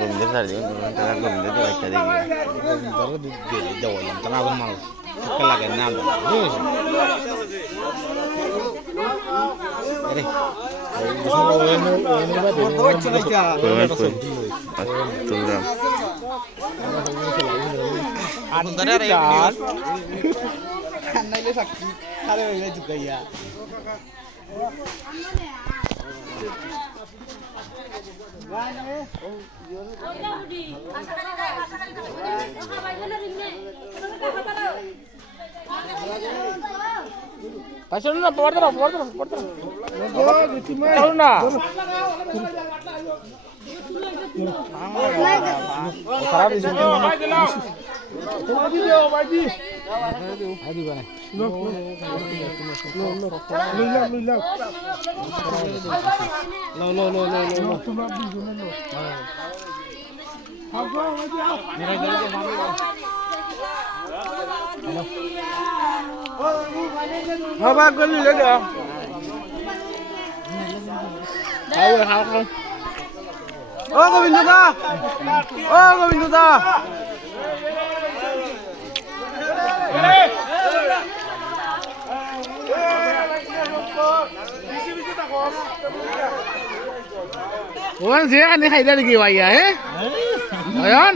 গোবিন্দের সারি দিবেন টাকা গোবিন্দের দিয়ে একটা দেখি গোবিন্দর দেওয়ালাম তারা আবার মাল ঠক্কা লাগে না আরে তুললাম নাইলে সাক্ষী আরে ওই জুকাইয়া Pasal na, porter. Pasal na. Sarap isin. Adi bana. Haba gani leda. Ayo hal. Oh Govinda. Wan sih kan ini haidar lagi waya Ayan.